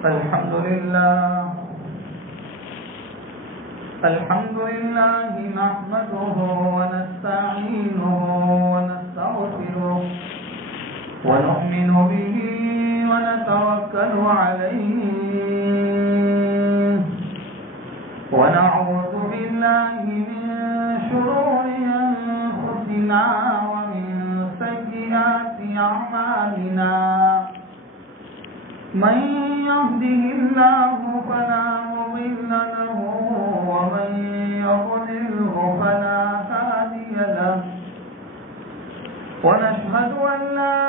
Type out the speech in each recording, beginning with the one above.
الحمد لله نحمده ونستعينه ونستغفره ونؤمن به ونتوكل عليه ونعوذ بالله من شرور أنفسنا ومن سيئات أعمالنا من يهده الله فلا مضل له ومن يضلله فلا هادي له ونشهد أن لا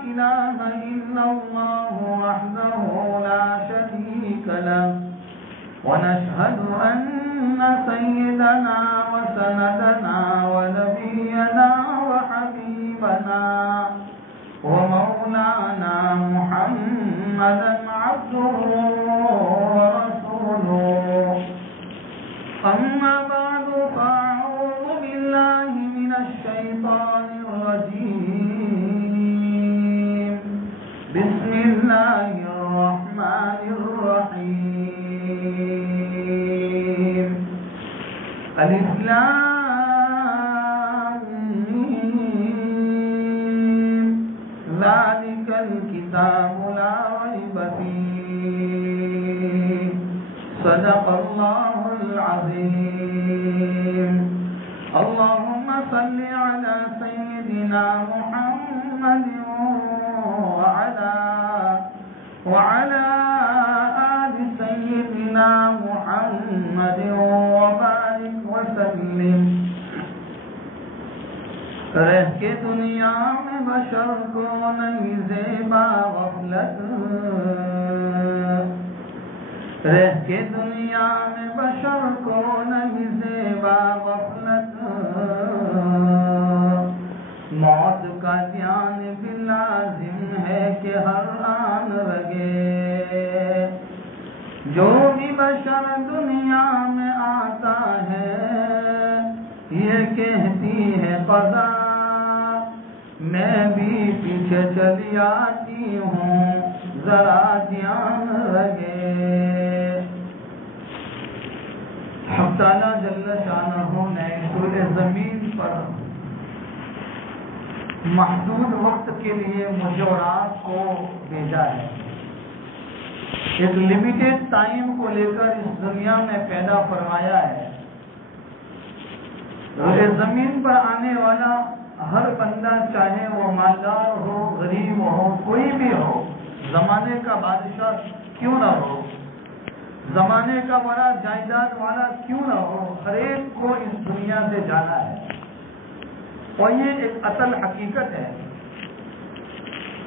إله إلا الله وحده لا شريك له ونشهد أن سيدنا وسندنا ونبينا وحبيبنا ومولانا محمدا عبده ورسوله أما بعد فأعوذ بالله من الشيطان الرجيم بسم الله الرحمن الرحيم الإسلام ذلك الكتاب لا ريب فيه صدق الله العظيم اللهم صل على سيدنا محمد وعلى آل سيدنا محمد وبارك وسلم رہ کے دنیا میں بشر کو نہیں زیبا غفلت رہ کے دنیا میں بشر کو نہیں زیبا غفلت موت کا دھیان بھی لازم ہے کہ ہر آن لگے جو بھی بشر دنیا میں آتا ہے یہ کہتی ہے قضا میں بھی پیچھے چلی آتی ہوں ذرا دھیان لگے حق تعالی جل شانہ نے سورہ زمین پر محدود وقت کے لیے مجھے اور آپ کو بھیجا ہے ایک لمیٹڈ ٹائم کو لے کر اس دنیا میں پیدا فرمایا ہے زمین پر آنے والا ہر بندہ چاہے وہ مالدار ہو غریب ہو کوئی بھی ہو زمانے کا بادشاہ کیوں نہ ہو زمانے کا بڑا جائیداد والا کیوں نہ ہو ہر ایک کو اس دنیا سے جانا ہے اور یہ ایک اصل حقیقت ہے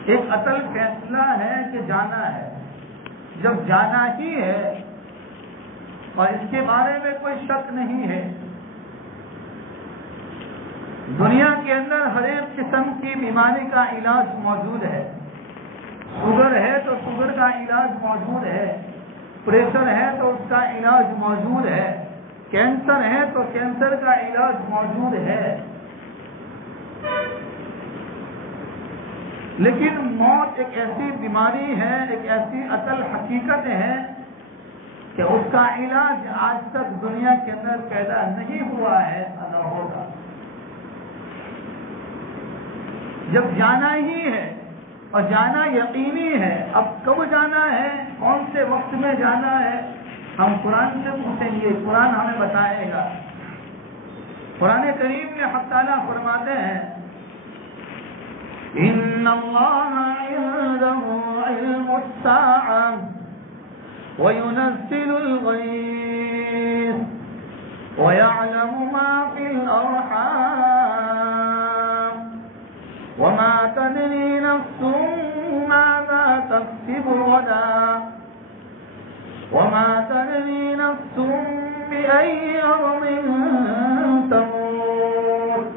ایک اصل فیصلہ ہے کہ جانا ہے جب جانا ہی ہے اور اس کے بارے میں کوئی شک نہیں ہے دنیا کے اندر ہر ایک قسم کی بیماری کا علاج موجود ہے شوگر ہے تو شوگر کا علاج موجود ہے پریشر ہے تو اس کا علاج موجود ہے کینسر ہے تو کینسر کا علاج موجود ہے لیکن موت ایک ایسی بیماری ہے ایک ایسی اصل حقیقت ہے کہ اس کا علاج آج تک دنیا کے اندر پیدا نہیں ہوا ہے نہ ہوگا جب جانا ہی ہے اور جانا یقینی ہے اب کب جانا ہے کون سے وقت میں جانا ہے ہم قرآن سے پوچھیں گے قرآن ہمیں بتائے گا قرآن کریم میں حق تعالیٰ فرماتے ہیں ان اللہ عنده علم الساعة وينزل الغيث ويعلم ما في الأرحام وما تدري نفس ماذا تكسب غدا وما تدري نفس بأي أرض تموت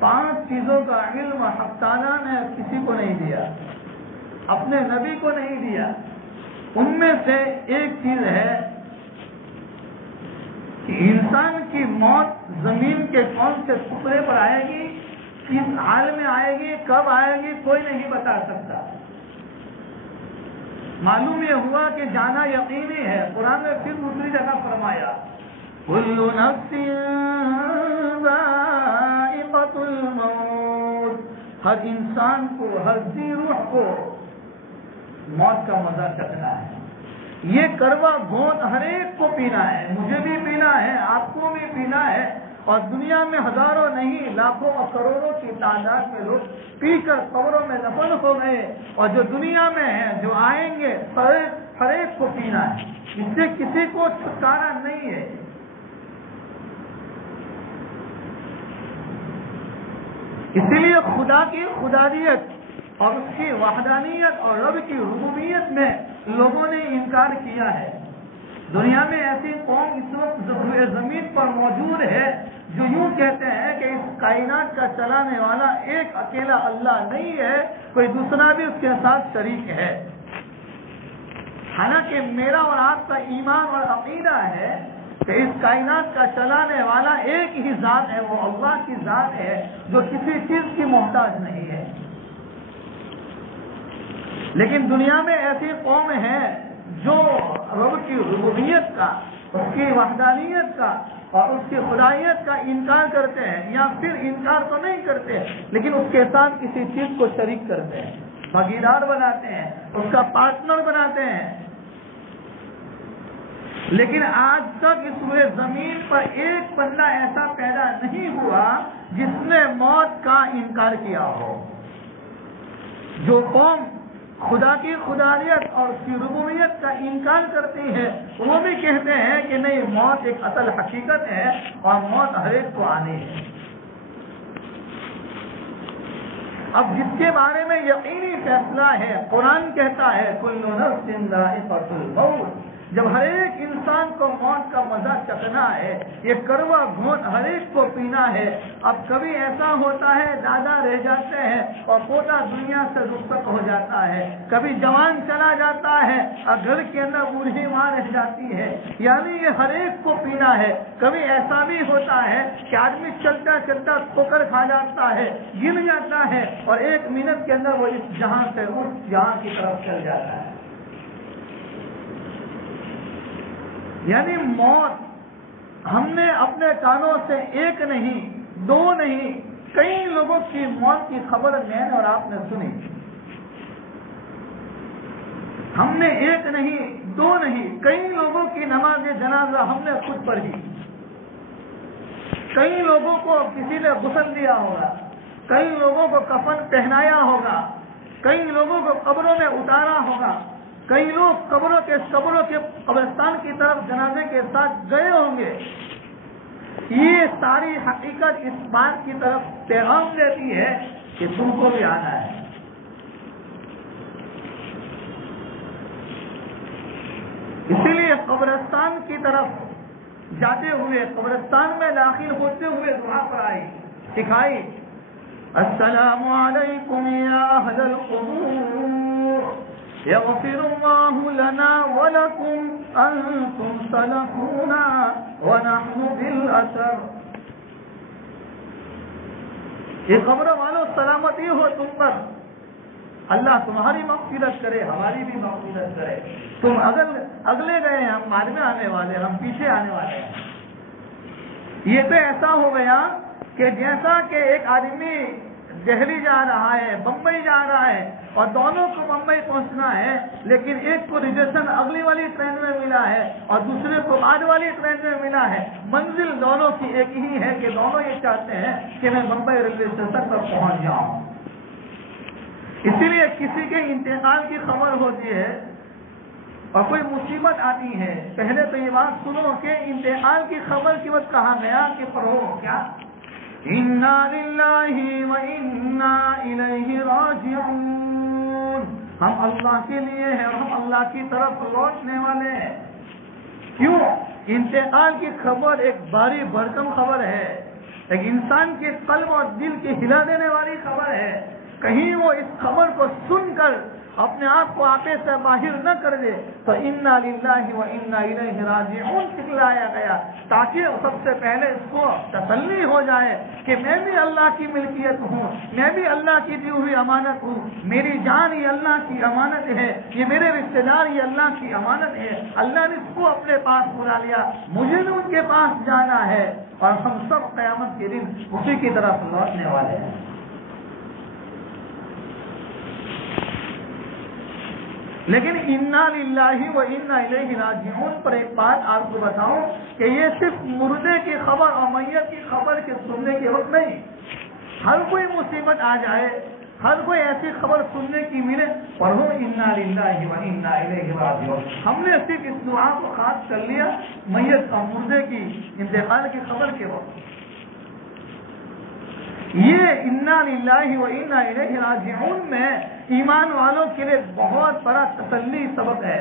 5 چیزوں کا علم حق تعالیٰ نے کسی کو نہیں دیا اپنے نبی کو نہیں دیا ان میں سے ایک چیز ہے کہ انسان کی موت زمین کے کون سے ٹکڑے پر آئے گی کس حال میں آئے گی کب آئے گی کوئی نہیں بتا سکتا معلوم یہ ہوا کہ جانا یقینی ہے. قرآن میں پھر دوسری جگہ فرمایا کل نفس ذائقۃ الموت، ہر انسان کو، ہر ذی روح کو موت کا مزہ چکھنا ہے. یہ کڑوا گھونٹ ہر ایک کو پینا ہے، مجھے بھی پینا ہے، آپ کو بھی پینا ہے. اور دنیا میں ہزاروں نہیں لاکھوں اور کروڑوں کی تعداد میں لوگ پی کر قبروں میں دفن ہو گئے، اور جو دنیا میں ہیں، جو آئیں گے، ہر ایک کو پینا ہے. اس سے کسی کو چھٹکارا نہیں ہے. اسی لیے خدا کی خدانیت اور اس کی وحدانیت اور رب کی ربوبیت میں لوگوں نے انکار کیا ہے. دنیا میں ایسی قوم اس وقت زمین پر موجود ہے جو یوں کہتے ہیں کہ اس کائنات کا چلانے والا ایک اکیلا اللہ نہیں ہے، کوئی دوسرا بھی اس کے ساتھ شریک ہے. حالانکہ میرا اور آپ کا ایمان اور عقیدہ ہے کہ اس کائنات کا چلانے والا ایک ہی ذات ہے، وہ اللہ کی ذات ہے جو کسی چیز کی محتاج نہیں ہے. لیکن دنیا میں ایسی قوم ہے جو رب کی ربوبیت کا، اس کی وحدانیت کا اور اس کی خدائیت کا انکار کرتے ہیں، یا پھر انکار تو نہیں کرتے لیکن اس کے ساتھ کسی چیز کو شریک کرتے ہیں، بھاگیدار بناتے ہیں، اس کا پارٹنر بناتے ہیں. لیکن آج تک اس پورے زمین پر ایک بندہ ایسا پیدا نہیں ہوا جس نے موت کا انکار کیا ہو. جو قوم خدا کی خدایت اور اس کی ربوبیت کا انکار کرتی ہے وہ بھی کہتے ہیں کہ نہیں، موت ایک اصل حقیقت ہے اور موت ہر ایک کو آنی ہے. اب جس کے بارے میں یقینی فیصلہ ہے، قرآن کہتا ہے کل نفس ذائقۃ الموت، جب ہر ایک انسان کو موت کا مزہ چکھنا ہے، یہ کڑوا گھونٹ ہر ایک کو پینا ہے. اب کبھی ایسا ہوتا ہے دادا رہ جاتے ہیں اور پوتا دنیا سے رخصت ہو جاتا ہے، کبھی جوان چلا جاتا ہے اور گھر کے اندر بوڑھی ماں رہ جاتی ہے. یعنی یہ ہر ایک کو پینا ہے. کبھی ایسا بھی ہوتا ہے کہ آدمی چلتا چلتا ٹھوکر کھا جاتا ہے، گر جاتا ہے اور 1 منٹ کے اندر وہ اس جہاں سے اس جہاں کی طرف چل جاتا ہے. یعنی موت ہم نے اپنے کانوں سے ایک نہیں، 2 نہیں، کئی لوگوں کی موت کی خبر میں نے اور آپ نے سنی. ہم نے ایک نہیں، 2 نہیں، کئی لوگوں کی نماز جنازہ ہم نے خود پڑھی. کئی لوگوں کو کسی نے غسل دیا ہوگا، کئی لوگوں کو کفن پہنایا ہوگا، کئی لوگوں کو قبروں میں اتارا ہوگا، کئی لوگ قبروں کے قبرستان کی طرف جنازے کے ساتھ گئے ہوں گے. یہ ساری حقیقت اس بات کی طرف پیغام دیتی ہے کہ تم کو بھی آنا ہے. اسی لیے قبرستان کی طرف جاتے ہوئے، قبرستان میں داخل ہوتے ہوئے دعا پڑھائی، سکھائی السلام علیکم یا اہل القبور یغفر اللہ لنا ولکم انتم سلفونا ونحن بالاثر. یہ قبر والوں سلامتی ہو تم پر، اللہ تمہاری مغفرت کرے، ہماری بھی مغفرت کرے. تم اگلے گئے، ہم بعد میں آنے والے، ہم پیچھے آنے والے ہیں. یہ تو ایسا ہو گیا کہ جیسا کہ ایک آدمی دہلی جا رہا ہے، بمبئی جا رہا ہے، اور دونوں کو بمبئی پہنچنا ہے، لیکن ایک کو ریزرویشن اگلی والی ٹرین میں ملا ہے اور دوسرے کو بعد والی ٹرین میں ملا ہے. منزل دونوں کی ایک ہی ہے کہ دونوں یہ چاہتے ہیں کہ میں بمبئی ریلوے اسٹیشن پر پہنچ جاؤں. اسی لیے کسی کے انتقال کی خبر ہوتی ہے اور کوئی مصیبت آتی ہے، پہلے تو یہ بات سنو کہ انتقال کی خبر کی وقت کہا گیا کہ پڑھو کیا انا للہ و انا الیہ راجعون، ہم اللہ کے لیے ہیں اور ہم اللہ کی طرف لوٹنے والے ہیں. کیوں؟ انتقال کی خبر ایک بھاری بھرکم خبر ہے، ایک انسان کے قلب اور دل کی ہلا دینے والی خبر ہے. کہیں وہ اس خبر کو سن کر اپنے آپ کو آپے سے باہر نہ کر دے تو انا للہ و انا الیہ راجعون سکھلایا گیا، تاکہ سب سے پہلے اس کو تسلی ہو جائے کہ میں بھی اللہ کی ملکیت ہوں، میں بھی اللہ کی دی ہوئی امانت ہوں، میری جان یہ اللہ کی امانت ہے، یہ میرے رشتے دار یہ اللہ کی امانت ہے، اللہ نے اس کو اپنے پاس بلا لیا، مجھے بھی ان کے پاس جانا ہے، اور ہم سب قیامت کے دن اسی کی طرف لوٹنے والے ہیں۔ لیکن انا للہ و انا الیہ راجعون پر ایک بات آپ کو بتاؤں کہ یہ صرف مردے کی خبر اور میت کی خبر کے سننے کے وقت نہیں، ہر کوئی مصیبت آ جائے، ہر کوئی ایسی خبر سننے کی ملے، پڑھو انا للہ و انا الیہ راجعون۔ ہم نے صرف اس دعا کو خاص کر لیا میت اور مردے کی انتقال کی خبر کے وقت۔ یہ انا للہ و انا الیہ راجعون میں ایمان والوں کے لیے بہت بڑا تسلی سبق ہے،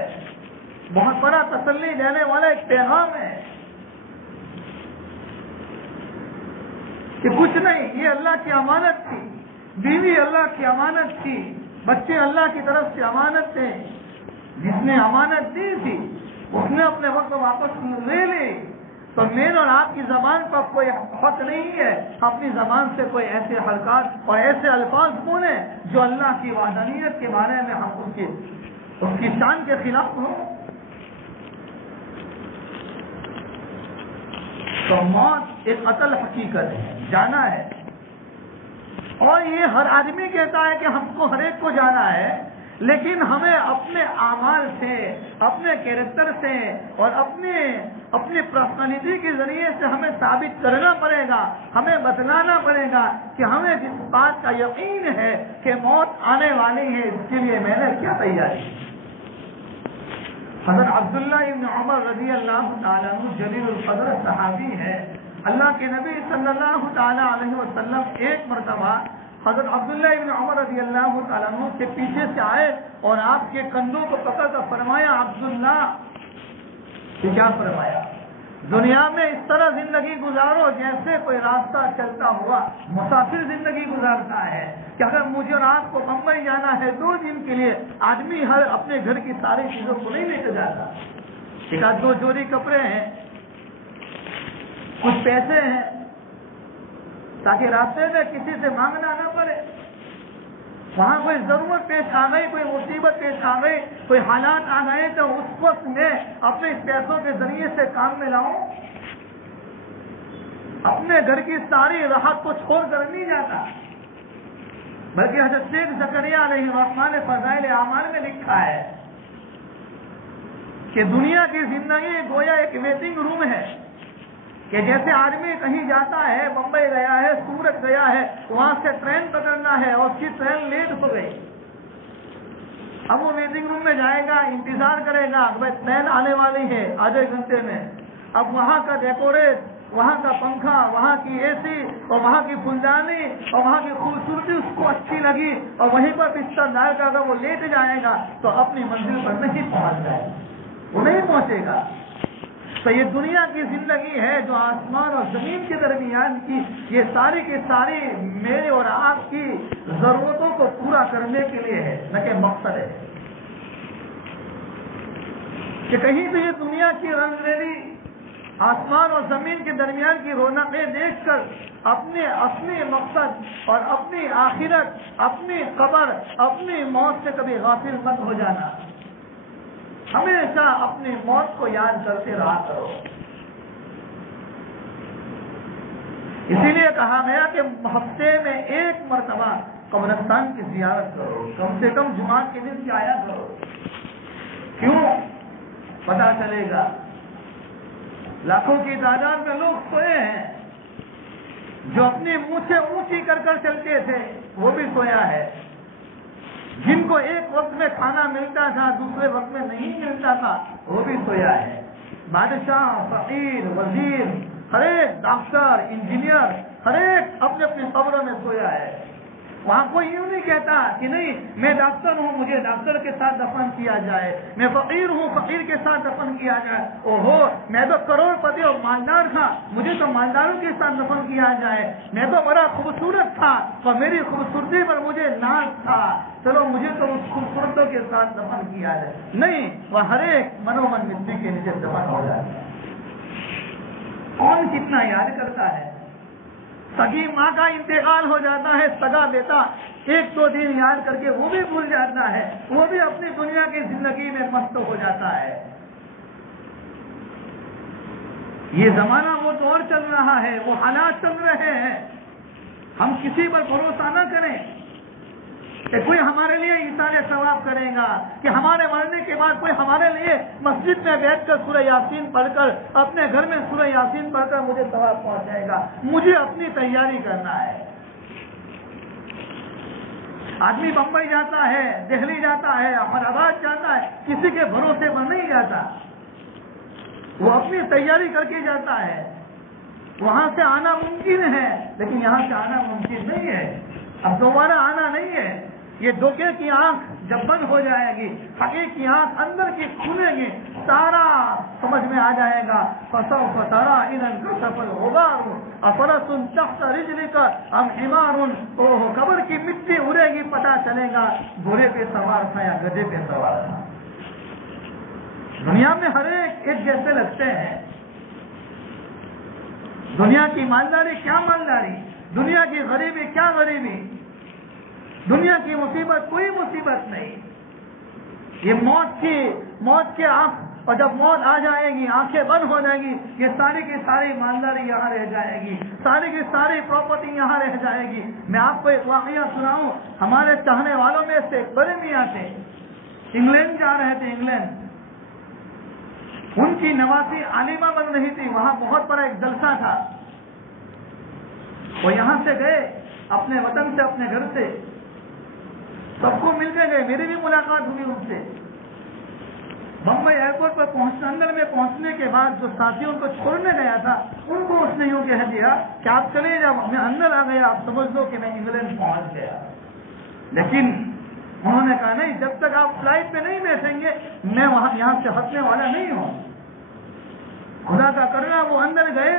بہت بڑا تسلی دینے والا ایک پیغام ہے کہ کچھ نہیں، یہ اللہ کی امانت تھی، بیوی اللہ کی امانت تھی، بچے اللہ کی طرف سے امانت تھے، جس نے امانت دی تھی اس نے اپنے وقت واپس لے لی، تو میرے اور آپ کی زبان پر کوئی حق نہیں ہے اپنی زبان سے کوئی ایسے حرکات اور ایسے الفاظ بولے جو اللہ کی وحدانیت کے بارے میں ہم اس کی شان کے خلاف ہوں۔ تو موت ایک اصل حقیقت ہے، جانا ہے، اور یہ ہر آدمی کہتا ہے کہ ہم کو ہر ایک کو جانا ہے، لیکن ہمیں اپنے اعمال سے، اپنے کیریکٹر سے اور اپنی پرسنالٹی کے ذریعے سے ہمیں ثابت کرنا پڑے گا، ہمیں بتلانا پڑے گا کہ ہمیں جس بات کا یقین ہے کہ موت آنے والی ہے، اس کے لیے میں نے کیا تیاری۔ حضرت عبداللہ ابن عمر رضی اللہ تعالیٰ عنہ جلیل القدر صحابی ہے، اللہ کے نبی صلی اللہ تعالیٰ علیہ وسلم ایک مرتبہ حضرت عبداللہ ابن عمر رضی اللہ تعالیٰ عنہ کے پیچھے سے آئے اور آپ کے کندھوں کو پکڑ کر فرمایا، عبداللہ، کیا فرمایا؟ دنیا میں اس طرح زندگی گزارو جیسے کوئی راستہ چلتا ہوا مسافر زندگی گزارتا ہے، کہ اگر مجھے اور آپ کو بمبئی جانا ہے 2 دن کے لیے، آدمی ہر اپنے گھر کی ساری چیزوں کو نہیں لے کے جاتا، ایک آدھ 2 جوڑی کپڑے ہیں، کچھ پیسے ہیں، تاکہ راستے میں کسی سے مانگنا نہ پڑے، وہاں کوئی ضرورت پیش آ گئی، کوئی مصیبت پیش آ گئی، کوئی حالات آ گئے تو اس وقت میں اپنے پیسوں کے ذریعے سے کام میں لاؤں، اپنے گھر کی ساری راحت کو چھوڑ کر نہیں جاتا، بلکہ حضرت شیخ زکریا علیہ الرحمن نے فضائل اعمال میں لکھا ہے کہ دنیا کی زندگی گویا ایک ویٹنگ روم ہے، کہ جیسے آدمی کہیں جاتا ہے، بمبئی گیا ہے، سورت گیا ہے، وہاں سے ٹرین پکڑنا ہے اور اس کی ٹرین لیٹ ہو گئی، اب وہ ویٹنگ روم میں جائے گا، انتظار کرے گا کہ بھائی ٹرین آنے والی ہے آدھے گھنٹے میں، اب وہاں کا ڈیکوریٹ، وہاں کا پنکھا، وہاں کی اے سی اور وہاں کی پھولدانی اور وہاں کی خوبصورتی اس کو اچھی لگی، اور وہیں پر بستر ڈال کر اگر وہ لیٹ جائے گا تو اپنی منزل پر نہیں پہنچ جائے گا، وہ نہیں پہنچے گا۔ تو یہ دنیا کی زندگی ہے جو آسمان اور زمین کے درمیان کی، یہ ساری کی ساری میرے اور آپ کی ضرورتوں کو پورا کرنے کے لیے ہے، نہ کہ مقصد ہے کہ کہیں تو یہ دنیا کی رنگ ریلی، آسمان اور زمین کے درمیان کی رونقیں دیکھ کر اپنے اصلی مقصد اور اپنی آخرت، اپنی قبر، اپنی موت سے کبھی غافل مت ہو جانا، ہمیشہ اپنی موت کو یاد کرتے رہا کرو۔ اسی لیے کہا گیا کہ ہفتے میں 1 مرتبہ قبرستان کی زیارت کرو، کم سے کم جمعہ کے دن سے آیا کرو، کیوں؟ پتا چلے گا لاکھوں کی تعداد میں لوگ سوئے ہیں، جو اپنی مونچھیں اونچی کر کر چلتے تھے وہ بھی سویا ہے، جن کو ایک وقت میں کھانا ملتا تھا دوسرے وقت میں نہیں ملتا تھا وہ بھی سویا ہے، بادشاہ، فقیر، وزیر، ہر ایک ڈاکٹر، انجینئر، ہر ایک اپنے اپنے قبروں میں سویا ہے، وہاں کوئی یوں نہیں کہتا کہ نہیں میں ڈاکٹر ہوں مجھے ڈاکٹر کے ساتھ دفن کیا جائے، میں فقیر ہوں فقیر کے ساتھ دفن کیا جائے، اوہو میں تو کروڑ پتی اور مالدار تھا مجھے تو مالداروں کے ساتھ دفن کیا جائے، میں تو بڑا خوبصورت تھا اور میری خوبصورتی پر مجھے ناز تھا، چلو مجھے تو اس خوبصورتوں کے ساتھ دفن کیا جائے۔ نہیں، وہ ہر ایک منومن مٹی کے نیچے دفن ہو جاتا ہے۔ کون کتنا یاد کرتا ہے؟ سگی ماں کا انتقال ہو جاتا ہے، سگا بیٹا ایک دو دن یاد کر کے وہ بھی بھول جاتا ہے، وہ بھی اپنی دنیا کی زندگی میں مست ہو جاتا ہے۔ یہ زمانہ وہ دور چل رہا ہے، وہ حالات چل رہے ہیں، ہم کسی پر بھروسہ نہ کریں کہ کوئی ہمارے لیے ایثار ثواب کرے گا، کہ ہمارے مرنے کے بعد کوئی ہمارے لیے مسجد میں بیٹھ کر سورہ یاسین پڑھ کر اپنے گھر میں سورہ یاسین پڑھ کر مجھے ثواب پہنچائے گا۔ مجھے اپنی تیاری کرنا ہے۔ آدمی بمبئی جاتا ہے، دہلی جاتا ہے، احمد آباد جاتا ہے، کسی کے بھروسے پر نہیں جاتا، وہ اپنی تیاری کر کے جاتا ہے۔ وہاں سے آنا ممکن ہے لیکن یہاں سے آنا ممکن نہیں ہے، اب دوبارہ آنا نہیں ہے۔ یہ دھوکے کی آنکھ جب بند ہو جائے گی، حقیقت کی آنکھ اندر کی کھلے گی، سارا سمجھ میں آ جائے گا۔ فَسَوْفَ تَرَىٰ إِذَا انكَشَفَ الْغُبَارُ أَفَرَسٌ تَحْتَ رِجْلِكَ أَمْ حِمَارٌ۔ اوہ قبر کی مٹی اڑے گی، پتہ چلے گا گھوڑے پہ سوار تھا یا گدھے پہ سوار تھا۔ دنیا میں ہر ایک جیسے لگتے ہیں۔ دنیا کی مالداری کیا مالداری، دنیا کی غریبی کیا غریبی، دنیا کی مصیبت کوئی مصیبت نہیں۔ یہ موت کے آنکھ، اور جب موت آ جائے گی آنکھیں بند ہو جائے گی، یہ ساری کی ساری مالداری یہاں رہ جائے گی، ساری کی ساری پراپرٹی یہاں رہ جائے گی۔ میں آپ کو ایک واقعہ سناؤں، ہمارے چاہنے والوں میں سے ایک بڑے میاں تھے، انگلینڈ جا رہے تھے، انگلینڈ، ان کی نواسی عالمہ بن رہی تھی، وہاں بہت بڑا ایک جلسہ تھا، وہ یہاں سے گئے اپنے وطن سے، اپنے گھر سے، سب کو مل کے گئے، میری بھی ملاقات ہوئی ان سے۔ بمبئی ایئرپورٹ پر اندر میں پہنچنے کے بعد جو ساتھی ان کو چھوڑنے گیا تھا، ان کو اس نے یوں کہہ دیا کہ آپ چلے جاؤ، میں اندر آ گیا، آپ سمجھ لو کہ میں انگلینڈ پہنچ گیا۔ لیکن انہوں نے کہا نہیں، جب تک آپ فلائٹ پہ نہیں بیٹھیں گے میں یہاں سے ہٹنے والا نہیں ہوں۔ خدا کا کرنا وہ اندر گئے،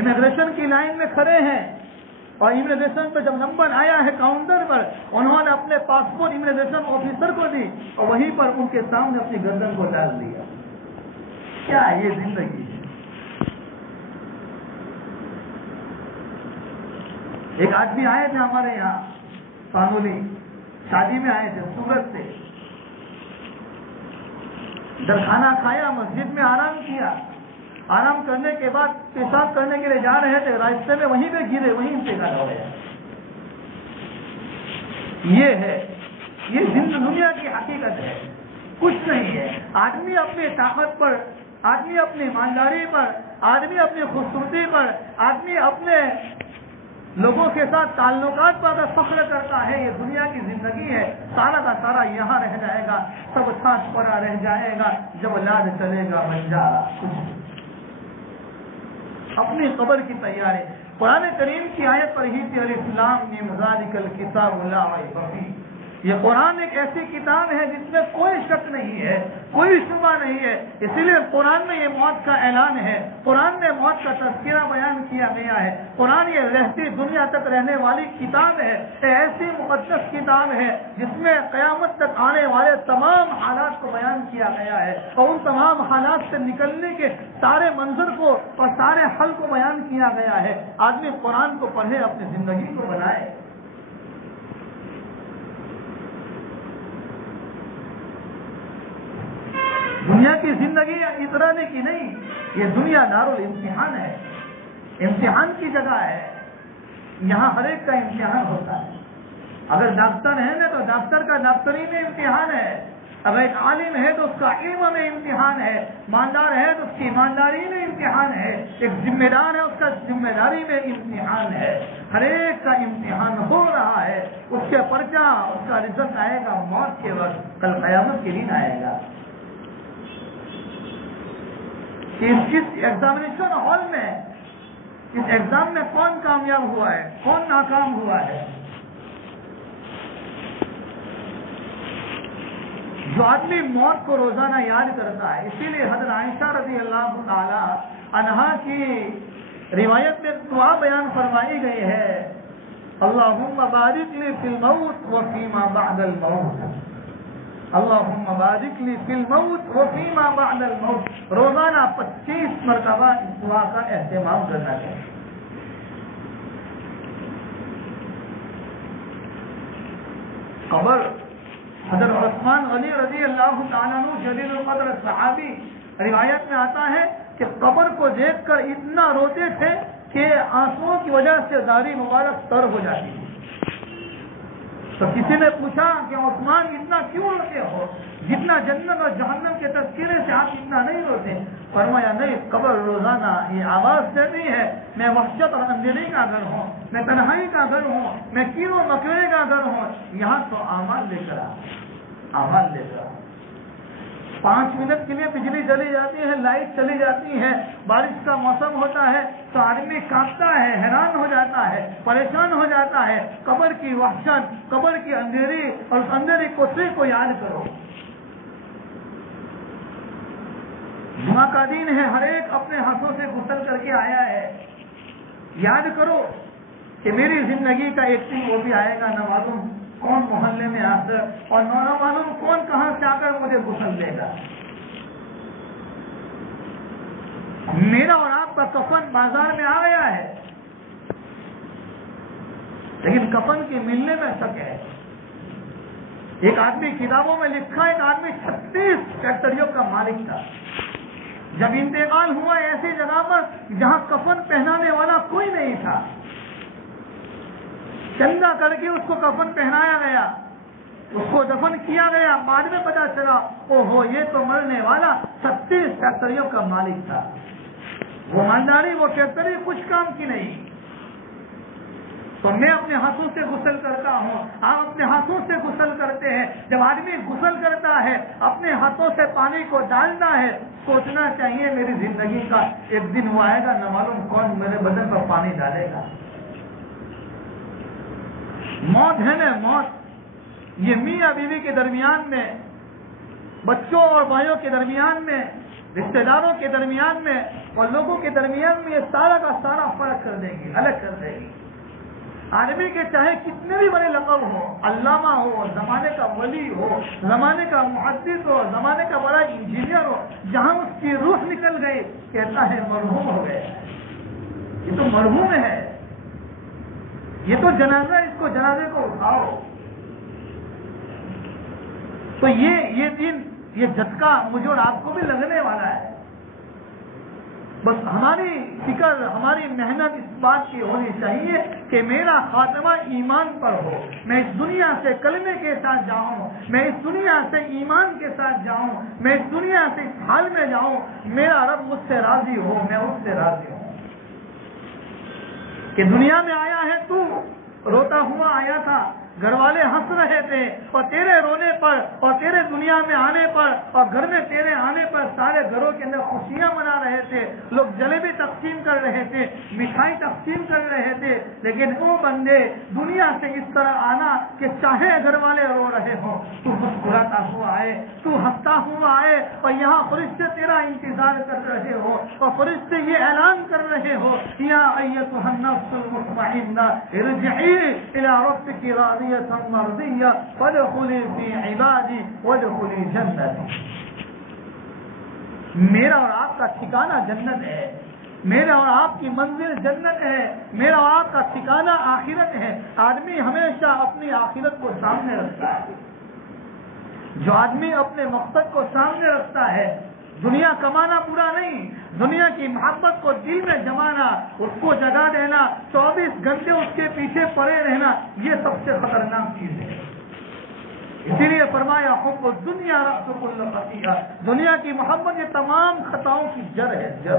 امیگریشن کی لائن میں کھڑے ہیں، اور امیگریشن پہ جب نمبر آیا ہے کاؤنٹر پر، انہوں نے اپنے پاسپورٹ امیگریشن آفیسر کو دی اور وہیں پر ان کے سامنے اپنی گردن کو ڈال دیا۔ کیا یہ زندگی ہے؟ ایک آدمی آئے تھے ہمارے یہاں پانولی، شادی میں آئے تھے سورت سے، جب کھانا کھایا مسجد میں آرام کیا، آرام کرنے کے بعد پیشاب کرنے کے لیے جا رہے تھے، راستے میں وہیں پہ گرے، وہیں انتقال ہو گیا۔ یہ ہے، یہ دنیا کی حقیقت ہے، کچھ نہیں ہے۔ آدمی اپنی طاقت پر، آدمی اپنی ایمانداری پر، آدمی اپنی خوبصورتی پر، آدمی اپنے لوگوں کے ساتھ تعلقات پر اگر فخر کرتا ہے، یہ دنیا کی زندگی ہے، سارا کا سارا یہاں رہ جائے گا، سب ساتھ پڑا رہ جائے گا، جب لاد چلے گا بنجارا۔ اپنی قبر کی تیاری، قرآن کریم کی آیت پر ہی تھی، الف لام میم ذالک الکتاب لا ریب فیہ۔ یہ قرآن ایک ایسی کتاب ہے جس میں کوئی شک نہیں ہے، کوئی شبہ نہیں ہے، اسی لیے قرآن میں یہ موت کا اعلان ہے، قرآن میں موت کا تذکرہ بیان کیا گیا ہے۔ قرآن یہ رہتی دنیا تک رہنے والی کتاب ہے، ایسی مقدس کتاب ہے جس میں قیامت تک آنے والے تمام حالات کو بیان کیا گیا ہے، اور ان تمام حالات سے نکلنے کے سارے منظر کو اور سارے حل کو بیان کیا گیا ہے۔ آدمی قرآن کو پڑھے، اپنی زندگی کو بنائے۔ دنیا کی زندگی اترانے کی نہیں، یہ دنیا دارالامتحان ہے، امتحان کی جگہ ہے، یہاں ہر ایک کا امتحان ہوتا ہے۔ اگر ڈاکٹر ہے نا تو ڈاکٹر کا ڈاکٹری میں امتحان ہے، اگر ایک عالم ہے تو اس کا علم میں امتحان ہے، مالدار ہے تو اس کی ایمانداری میں امتحان ہے، ایک ذمہ دار ہے اس کا ذمہ داری میں امتحان ہے۔ ہر ایک کا امتحان ہو رہا ہے، اس کے پرچہ، اس کا رزلٹ آئے گا موت کے وقت، کل قیامت کے دن آئے گا۔ اس ایگزامینیشن ہال میں، اس ایگزام میں کون کامیاب ہوا ہے، کون ناکام ہوا ہے، جو آدمی موت کو روزانہ یاد کرتا ہے، اسی لیے حضرت عائشہ رضی اللہ تعالی عنہا کی روایت میں دعا بیان فرمائی گئی ہے، اللہم بارک لی فی الموت وفیما بعد الموت، اللہم بارک لی فی الموت وفیما بعد الموت، روزانہ 25 مرتبہ اس دعا کا اہتمام کرنا چاہیے۔ قبر، حضرت عثمان غنی رضی اللہ تعالیٰ عنہ جلیل القدر صحابی، روایت میں آتا ہے کہ قبر کو دیکھ کر اتنا روتے تھے کہ آنسوؤں کی وجہ سے داڑھی مبارک تر ہو جاتی تھی۔ تو کسی نے پوچھا کہ عثمان اتنا کیوں روتے ہو، جتنا جنت اور جہنم کے تذکرے سے آپ اتنا نہیں روتے؟ فرمایا نہیں، قبر روزانہ یہ آواز دیتی ہے، میں وحشت اور اندھیری کا گھر ہوں، میں تنہائی کا گھر ہوں، میں کیڑوں مکوڑے کا گھر ہوں، یہاں تو اعمال لے کر اعمال لے کر 5 منٹ کے لیے بجلی چلی جاتی ہے، لائٹ چلی جاتی ہے، بارش کا موسم ہوتا ہے تو آدمی کانپتا ہے، حیران ہو جاتا ہے، پریشان ہو جاتا ہے۔ قبر کی وحشت، قبر کی اندھیری اور اس اندھیری کوٹری کو یاد کرو۔ جمعہ کا دن ہے، ہر ایک اپنے ہاتھوں سے غسل کر کے آیا ہے، یاد کرو کہ میری زندگی کا ایک دن وہ بھی آئے گا، نہ معلوم کون محلے میں آ کر اور نہ معلوم کون کہاں سے آ کر مجھے غسل دے گا۔ میرا اور آپ کا کفن بازار میں آ گیا ہے، لیکن کفن کے ملنے میں شک ہے۔ ایک آدمی کتابوں میں لکھا، ایک آدمی 36 فیکٹریوں کا مالک تھا، جب انتقال ہوا ایسی جگہ پر جہاں کفن پہنانے والا کوئی نہیں تھا، چندہ کر کے اس کو کفن پہنایا گیا، اس کو دفن کیا گیا، بعد میں پتا چلا اوہو یہ تو مرنے والا 36 فیکٹریوں کا مالک تھا۔ وہ مالداری، وہ فیکٹری کچھ کام کی نہیں۔ تو میں اپنے ہاتھوں سے غسل کرتا ہوں، آپ اپنے ہاتھوں سے غسل کرتے ہیں۔ جب آدمی غسل کرتا ہے، اپنے ہاتھوں سے پانی کو ڈالتا ہے، سوچنا چاہیے میری زندگی کا ایک دن وہ آئے گا، نہ معلوم کون میرے بدن پر پانی ڈالے گا۔ موت ہے نا، موت یہ میاں بیوی کے درمیان میں، بچوں اور بھائیوں کے درمیان میں، رشتہ داروں کے درمیان میں اور لوگوں کے درمیان میں یہ سارا کا سارا فرق کر دے گی، الگ کر دے گی۔ آدمی کے چاہے کتنے بھی بڑے لقب ہو، علامہ ہو، زمانے کا ولی ہو، زمانے کا محدث ہو، زمانے کا بڑا انجینئر ہو، جہاں اس کی روح نکل گئی کہتا ہے مرحوم ہو گئے، یہ تو مرحوم ہے، یہ تو جنازہ، اس کو جنازے کو اٹھاؤ۔ تو یہ دن، یہ جھٹکا مجھے اور آپ کو بھی لگنے والا ہے۔ بس ہماری فکر، ہماری محنت اس بات کی ہونی چاہیے کہ میرا خاتمہ ایمان پر ہو، میں اس دنیا سے کلمے کے ساتھ جاؤں، میں اس دنیا سے ایمان کے ساتھ جاؤں، میں اس دنیا سے اس حال میں جاؤں میرا رب مجھ سے راضی ہو، میں اس سے راضی ہوں۔ کہ دنیا میں آیا ہے تو روتا ہوا آیا تھا، گھر والے ہنس رہے تھے اور تیرے رونے پر اور تیرے دنیا میں آنے پر اور گھر میں تیرے آنے پر سارے گھروں کے اندر خوشیاں منا رہے تھے، لوگ جلیبی تقسیم کر رہے تھے، مٹھائی تقسیم کر رہے تھے، لیکن وہ بندے دنیا سے اس طرح آنا کہ چاہے گھر والے رو رہے ہوں تو مسکراتا ہوا آئے، تو ہنستا ہوا آئے، اور یہاں فرشتے تیرا انتظار کر رہے ہو اور فرشتے یہ اعلان کر رہے ہو یا ایتھا النفس المطمئنہ ارجعی الی ربک راضیہ مرضیہ وادخلی فی عبادی وادخلی جنتی۔ میرا اور آپ کا ٹھکانہ جنت ہے، میرا اور آپ کی منزل جنت ہے، میرا اور آپ کا ٹھکانہ آخرت ہے۔ آدمی ہمیشہ اپنی آخرت کو سامنے رکھتا ہے۔ جو آدمی اپنے مقصد کو سامنے رکھتا ہے، دنیا کمانا برا نہیں، دنیا کی محبت کو دل میں جمانا، اس کو جگا دینا، 24 گھنٹے اس کے پیچھے پڑے رہنا، یہ سب سے خطرناک چیز ہے۔ اسی لیے فرمایا حب الدنیا رأس کل خطیئہ، دنیا کی محبت یہ تمام خطاؤں کی جڑ ہے، جڑ۔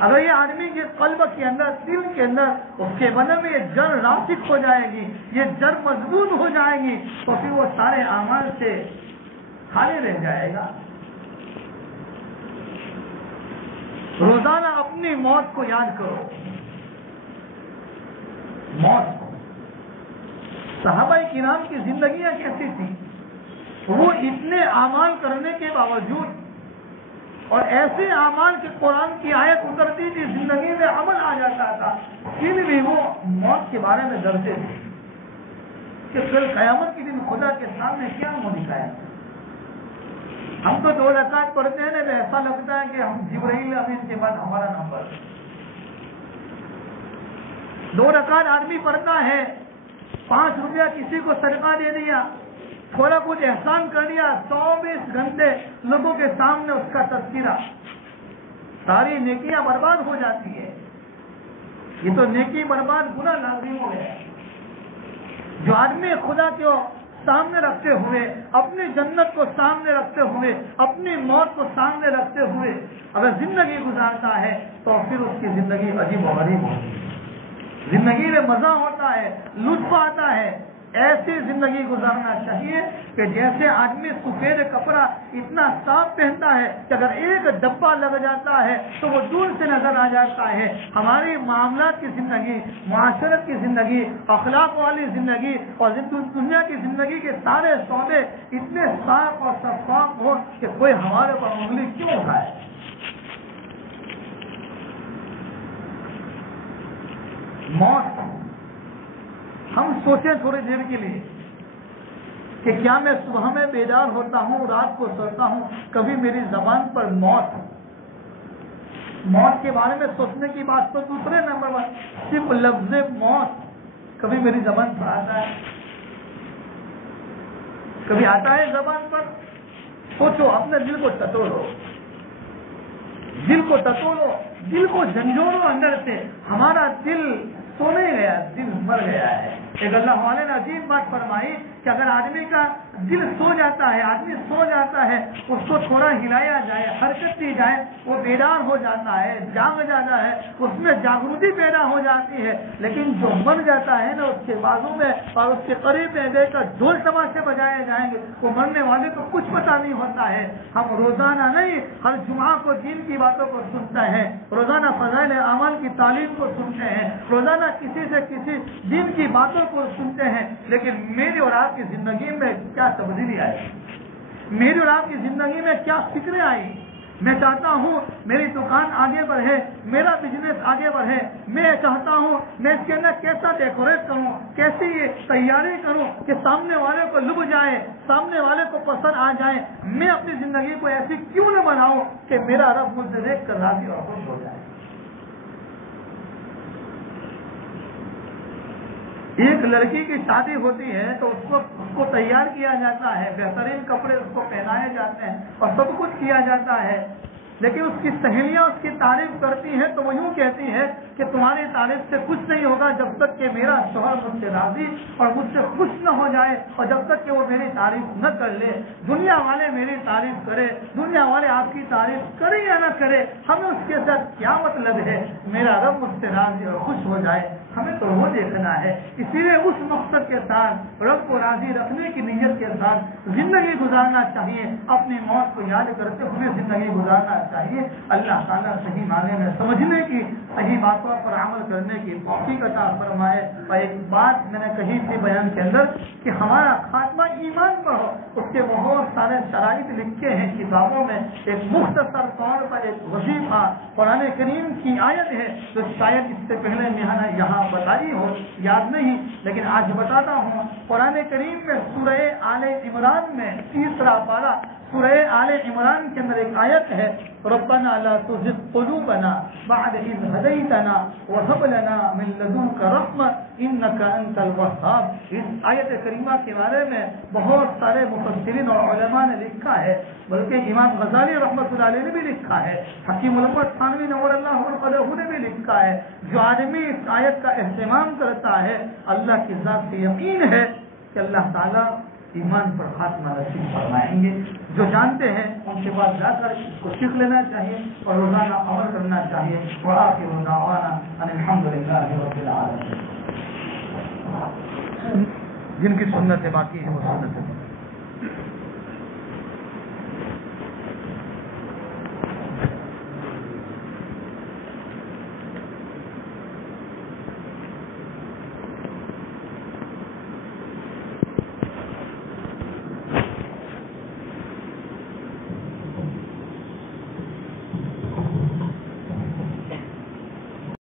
اگر یہ آدمی کے قلب کے اندر، دل کے اندر، اس کے بدن میں یہ جڑ راسخ ہو جائے گی، یہ جڑ مضبوط ہو جائے گی، تو پھر وہ سارے اعمال سے خالی رہ جائے گا۔ روزانہ اپنی موت کو یاد کرو، موت کو۔ صحابہ کرام کی زندگیاں کیسی تھی؟ وہ اتنے اعمال کرنے کے باوجود اور ایسے اعمال کے قرآن کی آیت اترتی تھی، زندگی میں عمل آ جاتا تھا، پھر بھی وہ موت کے بارے میں ڈرتے تھے کہ کل قیامت کے دن خدا کے سامنے کیا منہ دکھایا۔ ہم تو 2 رکعت پڑھتے ہیں نا، ایسا لگتا ہے کہ ہم جبرائیل امین کے بعد ہمارا نمبر۔ 2 رکعت آدمی پڑھتا ہے، 5 روپیہ کسی کو صدقہ دے دیا، تھوڑا کچھ احسان کر دیا، 24 گھنٹے لوگوں کے سامنے اس کا تذکرہ، ساری نیکیاں برباد ہو جاتی ہے۔ یہ تو نیکی برباد گناہ لازم ہو گیا۔ جو آدمی خدا کو سامنے رکھتے ہوئے، اپنی جنت کو سامنے رکھتے ہوئے، اپنی موت کو سامنے رکھتے ہوئے اگر زندگی گزارتا ہے تو پھر اس کی زندگی عجیب و غریب ہوتی ہے، زندگی میں مزہ ہوتا ہے، لطف آتا ہے۔ ایسی زندگی گزارنا چاہیے کہ جیسے آدمی سفید کپڑا اتنا صاف پہنتا ہے کہ اگر ایک ڈبہ لگ جاتا ہے تو وہ دور سے نظر آ جاتا ہے۔ ہماری معاملات کی زندگی، معاشرت کی زندگی، اخلاق والی زندگی اور دنیا کی زندگی کے سارے سودے اتنے صاف اور شفاف ہو کہ کوئی ہمارے پر انگلی کیوں اٹھائے۔ موت، ہم سوچیں تھوڑی دیر کے لیے کہ کیا میں صبح میں بیدار ہوتا ہوں، رات کو سوتا ہوں، کبھی میری زبان پر موت کے بارے میں سوچنے کی بات تو دوسرے نمبر پر، صرف لفظ موت کبھی میری زبان پر آتا ہے؟ کبھی آتا ہے زبان پر؟ سوچو، اپنے دل کو ٹٹولو، دل کو ٹٹولو، دل کو جھنجھوڑو اندر سے۔ ہمارا دل سو نہیں گیا، دل مر گیا ہے۔ ایک اللہ والے نے عجیب بات فرمائی کہ اگر آدمی کا دل سو جاتا ہے، آدمی سو جاتا ہے، اس کو تھوڑا ہلایا جائے، حرکت دی جائے، وہ بیدار ہو جاتا ہے، جاگ جاتا ہے، اس میں جاگرتی پیدا ہو جاتی ہے۔ لیکن جو مر جاتا ہے نا، اس کے بازو میں اور اس کے قریب میں دیکھ کر ڈھول تماشے بجائے جائیں گے، وہ مرنے والے کو کچھ پتا نہیں ہوتا ہے۔ ہم روزانہ نہیں، ہر جمعہ کو دین کی باتوں کو سنتے ہیں، روزانہ فضائل اعمال کی تعلیم کو سنتے ہیں، روزانہ کسی سے کسی دین کی باتوں کو سنتے ہیں، لیکن میری اور آپ کی زندگی میں کیا تبدیلی آئی؟ میری اور آپ کی زندگی میں کیا فکریں آئی؟ میں چاہتا ہوں میری دکان آگے بڑھے، میرا بزنس آگے بڑھے، میں چاہتا ہوں میں اس کے اندر کیسا ڈیکوریٹ کروں، کیسی تیاری کروں کہ سامنے والے کو لب جائے، سامنے والے کو پسند آ جائے۔ میں اپنی زندگی کو ایسی کیوں نہ بناؤں کہ میرا رب مجھ سے دیکھ کر راضی اور خوش ہو جائے۔ ایک لڑکی کی شادی ہوتی ہے تو اس کو تیار کیا جاتا ہے، بہترین کپڑے اس کو پہنائے جاتے ہیں اور سب کچھ کیا جاتا ہے، لیکن اس کی سہیلیاں اس کی تعریف کرتی ہیں تو وہ یوں کہتی ہے کہ تمہاری تعریف سے کچھ نہیں ہوگا جب تک کہ میرا شوہر مجھ سے راضی اور مجھ سے خوش نہ ہو جائے، اور جب تک کہ وہ میری تعریف نہ کر لے۔ دنیا والے میری تعریف کرے، دنیا والے آپ کی تعریف کرے یا نہ کرے، ہمیں اس کے ساتھ کیا مطلب ہے؟ میرا رب مجھ سے راضی اور خوش ہو جائے، ہمیں تو وہ دیکھنا ہے۔ اسی لیے اس مقصد کے ساتھ، رب کو راضی رکھنے کی نیت کے ساتھ زندگی گزارنا چاہیے، اپنی موت کو یاد کرتے ہوئے زندگی گزارنا چاہیے۔ اللہ تعالیٰ صحیح معنی میں سمجھنے کی، صحیح باتوں پر عمل کرنے کی توفیق عطا فرمائے۔ اور ایک بات میں نے کہی تھی بیان کے اندر کہ ہمارا خاتمہ ایمان پر ہو، اس کے بہت سارے شرائط لکھے ہیں کتابوں میں۔ ایک مختصر طور پر ایک وظیفہ قرآن کریم کی آیت ہے جو شاید اس سے پہلے یہاں بتائی ہو، یاد نہیں، لیکن آج بتاتا ہوں۔ قرآن کریم میں سورہ آل عمران میں 3 پارہ سورہ آل عمران کے اندر ایک آیت ہے، ربنا لا تزغ قلوبنا بعد إذ هديتنا وهب لنا من لدنك رحمة إنك أنت الوهاب۔ اس آیت کریمہ کے بارے میں بہت سارے مفسرین اور علماء نے لکھا ہے، بلکہ امام غزالی رحمۃ اللہ علیہ نے بھی لکھا ہے، حکیم الامت تھانوی نور اللہ قدہ نے بھی لکھا ہے۔ جو آدمی اس آیت کا اہتمام کرتا ہے، اللہ کی ذات سے یقین ہے کہ اللہ تعالیٰ ایمان پر خاتمہ نصیب فرمائیں گے۔ جو جانتے ہیں ان کے پاس جا کر اس کو سیکھ لینا چاہیے اور روزانہ عمل کرنا چاہیے۔ وآخر دعوانا ان الحمد للہ رب العالمین۔ جن کی سنتیں باقی ہیں وہ سنتیں